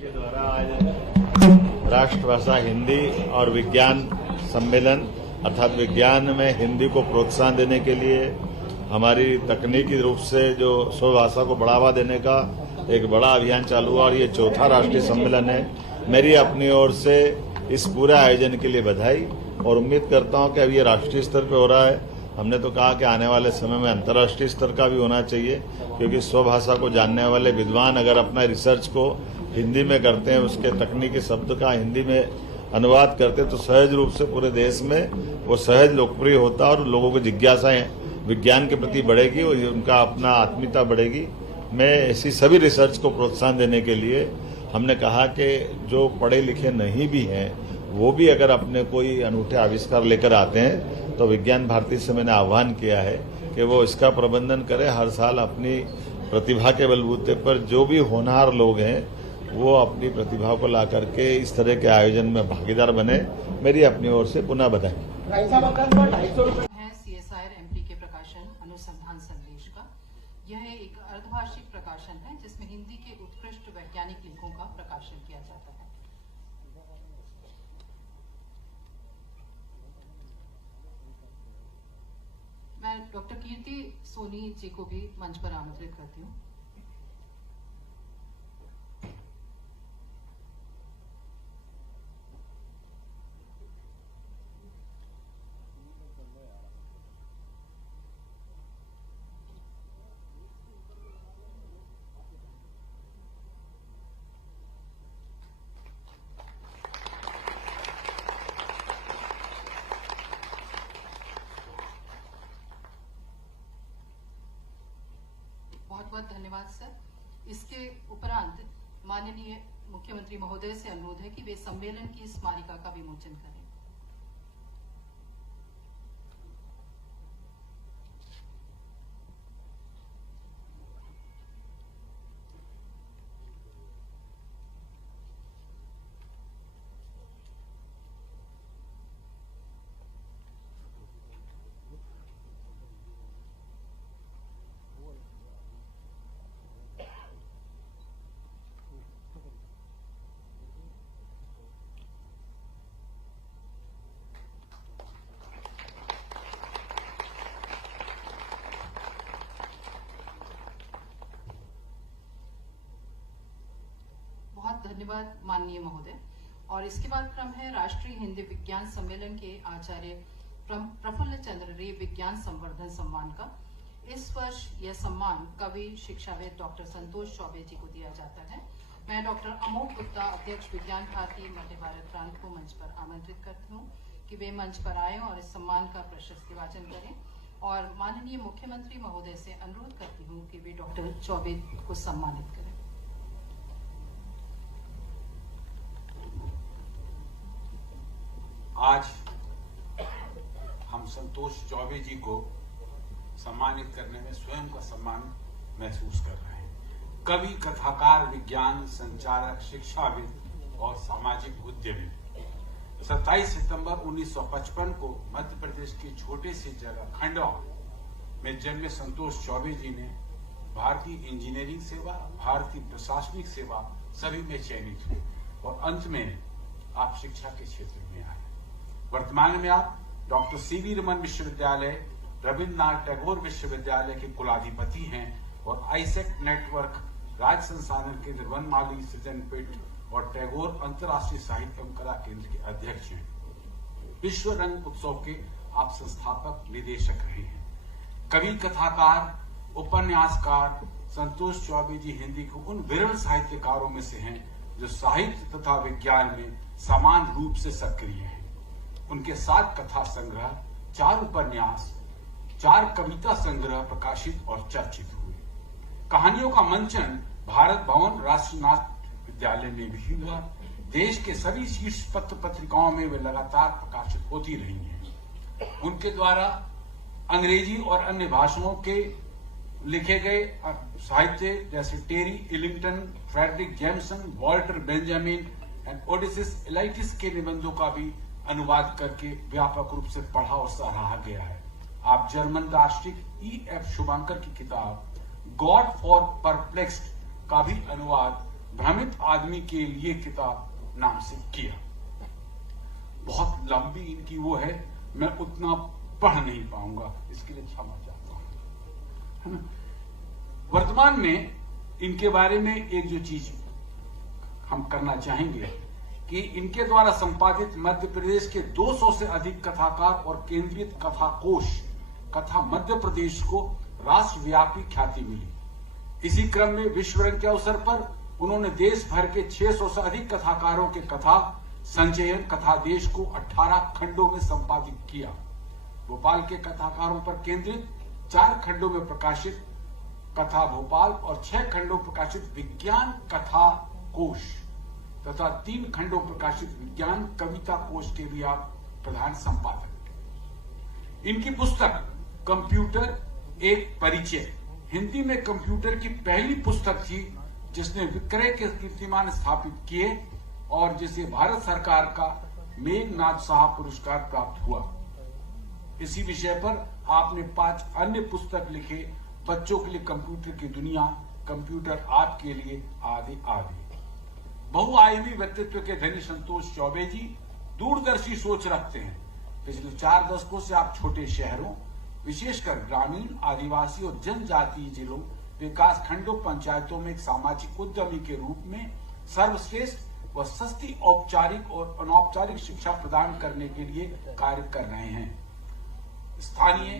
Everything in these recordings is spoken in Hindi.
के द्वारा आज राष्ट्रभाषा हिंदी और विज्ञान सम्मेलन अर्थात विज्ञान में हिंदी को प्रोत्साहन देने के लिए हमारी तकनीकी रूप से जो स्वभाषा को बढ़ावा देने का एक बड़ा अभियान चालू हुआ और ये चौथा राष्ट्रीय सम्मेलन है। मेरी अपनी ओर से इस पूरे आयोजन के लिए बधाई और उम्मीद करता हूं कि अब ये राष्ट्रीय स्तर पर हो रहा है। हमने तो कहा कि आने वाले समय में अंतर्राष्ट्रीय स्तर का भी होना चाहिए, क्योंकि स्वभाषा को जानने वाले विद्वान अगर अपना रिसर्च को हिंदी में करते हैं, उसके तकनीकी शब्द का हिंदी में अनुवाद करते हैं, तो सहज रूप से पूरे देश में वो सहज लोकप्रिय होता है और लोगों की जिज्ञासाएं विज्ञान के प्रति बढ़ेगी और उनका अपना आत्मीयता बढ़ेगी। मैं ऐसी सभी रिसर्च को प्रोत्साहन देने के लिए हमने कहा कि जो पढ़े लिखे नहीं भी हैं वो भी अगर अपने कोई अनूठे आविष्कार लेकर आते हैं तो विज्ञान भारती से मैंने आह्वान किया है कि वो इसका प्रबंधन करें। हर साल अपनी प्रतिभा के बलबूते पर जो भी होनहार लोग हैं वो अपनी प्रतिभा को ला करके इस तरह के आयोजन में भागीदार बने। मेरी अपनी ओर से पुनः बधाई। CSIR MP के प्रकाशन अनुसंधान संदेश का यह एक अर्धवार्षिक प्रकाशन है जिसमें हिंदी के उत्कृष्ट वैज्ञानिक लेखों का प्रकाशन किया जाता है। मैं डॉक्टर कीर्ति सोनी जी को भी मंच पर आमंत्रित करती हूँ। बहुत बहुत धन्यवाद सर। इसके उपरांत माननीय मुख्यमंत्री महोदय से अनुरोध है कि वे सम्मेलन की स्मारिका का विमोचन करें। धन्यवाद माननीय महोदय। और इसके बाद क्रम है राष्ट्रीय हिंदी विज्ञान सम्मेलन के आचार्य प्रफुल्ल चंद्र रे विज्ञान संवर्धन सम्मान का। इस वर्ष यह सम्मान कवि शिक्षाविद डॉक्टर संतोष चौबे जी को दिया जाता है। मैं डॉक्टर अमोघ गुप्ता अध्यक्ष विज्ञान भारती मध्य भारत प्रांत को मंच पर आमंत्रित करती हूँ कि वे मंच पर आए और इस सम्मान का प्रशस्ति वाचन करें और माननीय मुख्यमंत्री महोदय से अनुरोध करती हूँ कि वे डॉक्टर चौबे को सम्मानित करें। आज हम संतोष चौबे जी को सम्मानित करने में स्वयं का सम्मान महसूस कर रहे हैं। कवि, कथाकार, विज्ञान संचारक, शिक्षाविद और सामाजिक उद्यमी। 27 सितंबर 1955 को मध्य प्रदेश की छोटे से जगह खंडवा में जन्मे संतोष चौबे जी ने भारतीय इंजीनियरिंग सेवा, भारतीय प्रशासनिक सेवा सभी में चयनित हुए और अंत में आप शिक्षा के क्षेत्र में आए। वर्तमान में आप डॉक्टर सीवी रमन विश्वविद्यालय, रविन्द्रनाथ टैगोर विश्वविद्यालय के कुलाधिपति हैं और आईसेक नेटवर्क, राज्य संसाधन केंद्र वनमाली सृजन पीठ और टैगोर अंतर्राष्ट्रीय साहित्य एवं कला केंद्र के अध्यक्ष हैं। विश्व रंग उत्सव के आप संस्थापक निदेशक रहे हैं। कवि, कथाकार, उपन्यासकार संतोष चौबे जी हिंदी के उन विरल साहित्यकारों में से हैं जो साहित्य तथा विज्ञान में समान रूप से सक्रिय हैं। उनके 7 कथा संग्रह, 4 उपन्यास, 4 कविता संग्रह प्रकाशित और चर्चित हुए। कहानियों का मंचन भारत भवन राष्ट्रनाथ विद्यालय में भी हुआ। देश के सभी शीर्ष पत्र पत्रिकाओं में वे लगातार प्रकाशित होती रही हैं। उनके द्वारा अंग्रेजी और अन्य भाषाओं के लिखे गए साहित्य जैसे टेरी इलिंगटन, Fredric Jameson, Walter Benjamin and Odysseus Elytis के निबंधों का भी अनुवाद करके व्यापक रूप से पढ़ा और सराहा गया है। आप जर्मन दार्शनिक E.F. शुभांकर की किताब गॉड फॉर परप्लेक्स्ड का भी अनुवाद भ्रमित आदमी के लिए किताब नाम से किया। बहुत लंबी इनकी वो है, मैं उतना पढ़ नहीं पाऊंगा, इसके लिए क्षमा चाहता हूं, है ना। वर्तमान में इनके बारे में एक जो चीज हम करना चाहेंगे कि इनके द्वारा संपादित मध्य प्रदेश के 200 से अधिक कथाकार और केंद्रित कथाकोश कथा मध्य प्रदेश को राष्ट्रव्यापी ख्याति मिली। इसी क्रम में विश्व रंग के अवसर पर उन्होंने देश भर के 600 से अधिक कथाकारों के कथा संचयन कथादेश को 18 खंडों में संपादित किया। भोपाल के कथाकारों पर केंद्रित 4 खंडों में प्रकाशित कथा भोपाल और 6 खंडों प्रकाशित विज्ञान कथा कोश तथा 3 खंडों प्रकाशित विज्ञान कविता कोश के भी आप प्रधान संपादक। इनकी पुस्तक कंप्यूटर एक परिचय हिंदी में कंप्यूटर की पहली पुस्तक थी जिसने विक्रय के कीर्तिमान स्थापित किए और जिसे भारत सरकार का मेघनाथ साहब पुरस्कार प्राप्त हुआ। इसी विषय पर आपने 5 अन्य पुस्तक लिखे, बच्चों के लिए कंप्यूटर की दुनिया, कंप्यूटर आपके लिए, आदि आदि। बहुआयामी व्यक्तित्व के धनी संतोष चौबे जी दूरदर्शी सोच रखते हैं। पिछले 4 दशकों से आप छोटे शहरों, विशेषकर ग्रामीण, आदिवासी और जनजातीय जिलों, विकास खंडों, पंचायतों में एक सामाजिक उद्यमी के रूप में सर्वश्रेष्ठ व सस्ती औपचारिक और अनौपचारिक शिक्षा प्रदान करने के लिए कार्य कर रहे हैं। स्थानीय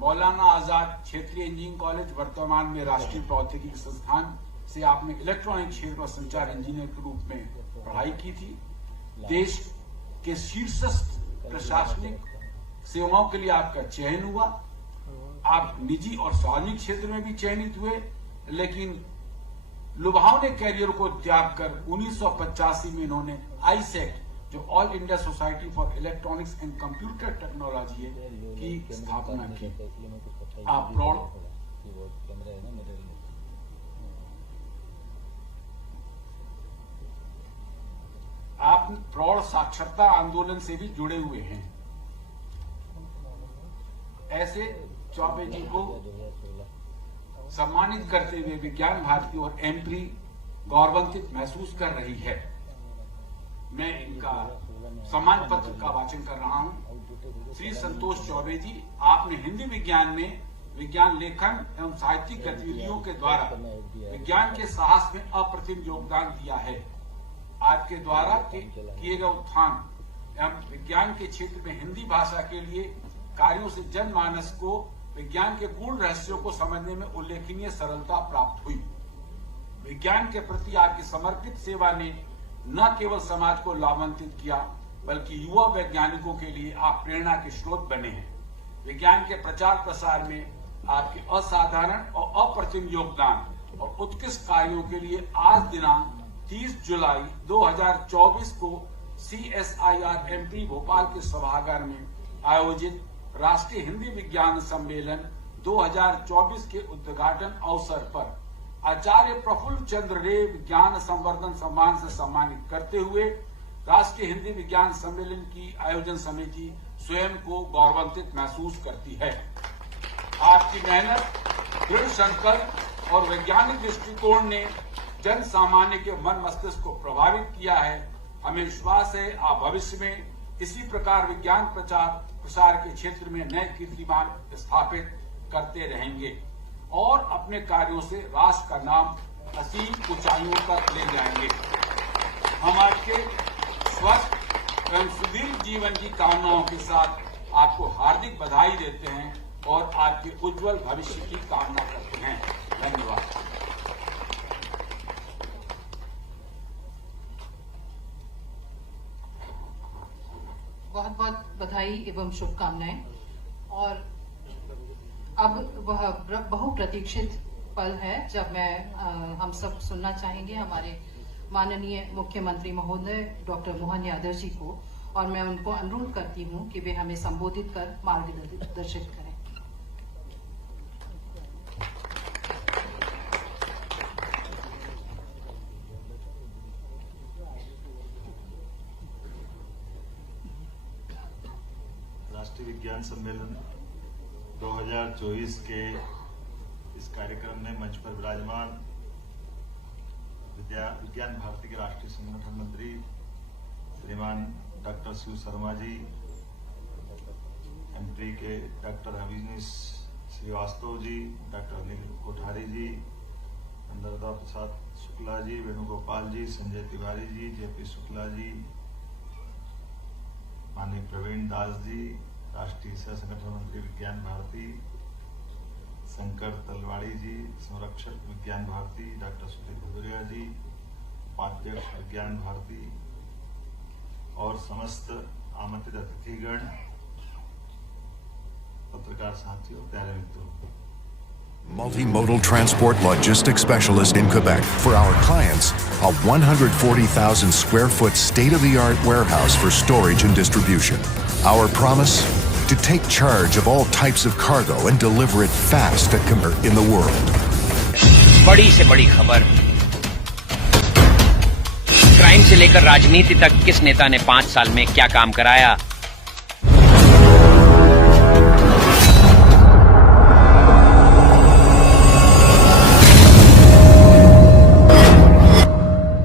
मौलाना आजाद क्षेत्रीय इंजीनियरिंग कॉलेज, वर्तमान में राष्ट्रीय प्रौद्योगिकी संस्थान से आपने इलेक्ट्रॉनिक क्षेत्र और संचार इंजीनियर के रूप में पढ़ाई की थी। देश के शीर्षस्थ प्रशासनिक सेवाओं के लिए आपका चयन हुआ। आप निजी और सार्वजनिक क्षेत्र में भी चयनित हुए, लेकिन लुभावने कैरियर को त्याग कर 1985 में इन्होंने आईसेट, जो all India society for electronics and computer technology की स्थापना की। आप प्रौढ़ साक्षरता आंदोलन से भी जुड़े हुए हैं। ऐसे चौबे जी को सम्मानित करते हुए विज्ञान भारती और एम्प्री गौरवान्वित महसूस कर रही है। मैं इनका सम्मान पत्र का वाचन कर रहा हूं। श्री संतोष चौबे जी, आपने हिंदी विज्ञान में विज्ञान लेखन एवं साहित्यिक गतिविधियों के द्वारा विज्ञान के साहस में अप्रतिम योगदान दिया है। आपके द्वारा किए गए उत्थान एवं विज्ञान के क्षेत्र में हिंदी भाषा के लिए कार्यों से जनमानस को विज्ञान के गूढ़ रहस्यों को समझने में उल्लेखनीय सरलता प्राप्त हुई। विज्ञान के प्रति आपकी समर्पित सेवा ने न केवल समाज को लाभान्वित किया, बल्कि युवा वैज्ञानिकों के लिए आप प्रेरणा के स्रोत बने हैं। विज्ञान के प्रचार प्रसार में आपके असाधारण और अप्रतिम योगदान और उत्कृष्ट कार्यों के लिए आज दिनांक 30 जुलाई 2024 को CSIR एम्प्री भोपाल के सभागार में आयोजित राष्ट्रीय हिंदी विज्ञान सम्मेलन 2024 के उद्घाटन अवसर पर आचार्य प्रफुल्ल चंद्र रे विज्ञान संवर्धन सम्मान से सम्मानित करते हुए राष्ट्रीय हिंदी विज्ञान सम्मेलन की आयोजन समिति स्वयं को गौरवान्वित महसूस करती है। आपकी मेहनत, दृढ़ संकल्प और वैज्ञानिक दृष्टिकोण ने जन सामान्य के मन मस्तिष्क को प्रभावित किया है। हमें विश्वास है आप भविष्य में इसी प्रकार विज्ञान प्रचार प्रसार के क्षेत्र में नए कीर्तिमान स्थापित करते रहेंगे और अपने कार्यों से राष्ट्र का नाम असीम ऊंचाइयों तक ले जाएंगे। हम आपके स्वस्थ एवं सुदीर्घ जीवन की कामनाओं के साथ आपको हार्दिक बधाई देते हैं और आपके उज्जवल भविष्य की कामना करते हैं। धन्यवाद। बहुत बहुत बधाई एवं शुभकामनाएं। और अब वह बहुप्रतीक्षित पल है जब हम सब सुनना चाहेंगे हमारे माननीय मुख्यमंत्री महोदय डॉक्टर मोहन यादव जी को, और मैं उनको अनुरोध करती हूं कि वे हमें संबोधित कर मार्गदर्शित करें। राष्ट्रीय विज्ञान सम्मेलन 2024 के इस कार्यक्रम में मंच पर विराजमान विज्ञान भारती के राष्ट्रीय संगठन मंत्री श्रीमान डॉक्टर शिव शर्मा जी, एमपी के डॉक्टर अभिनीश श्रीवास्तव जी, डॉक्टर अनिल कोठारी जी, अनुराधा प्रसाद शुक्ला जी, वेणुगोपाल जी, संजय तिवारी जी, जेपी शुक्ला जी, माननीय प्रवीण दास जी, राष्ट्रीय सह संगठन मंत्री विज्ञान भारती शंकर तलवाड़ी जी, संरक्षक विज्ञान भारती डॉक्टर सुधीर भदौरिया जी, उपाध्यक्ष विज्ञान भारती और समस्त आमंत्रित अतिथिगण, पत्रकार साथियों, प्यारे मित्रों। Multimodal transport logistics specialist in Quebec. For our clients, a 140,000 square foot state-of-the-art warehouse for storage and distribution. Our promise? To take charge of all types of cargo and deliver it fast in the world. बड़ी से बड़ी खबर, क्राइम से लेकर राजनीति तक किस नेता ने 5 साल में क्या काम कराया।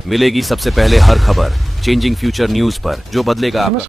मिलेगी सबसे पहले हर खबर चेंजिंग फ्यूचर न्यूज पर, जो बदलेगा आपका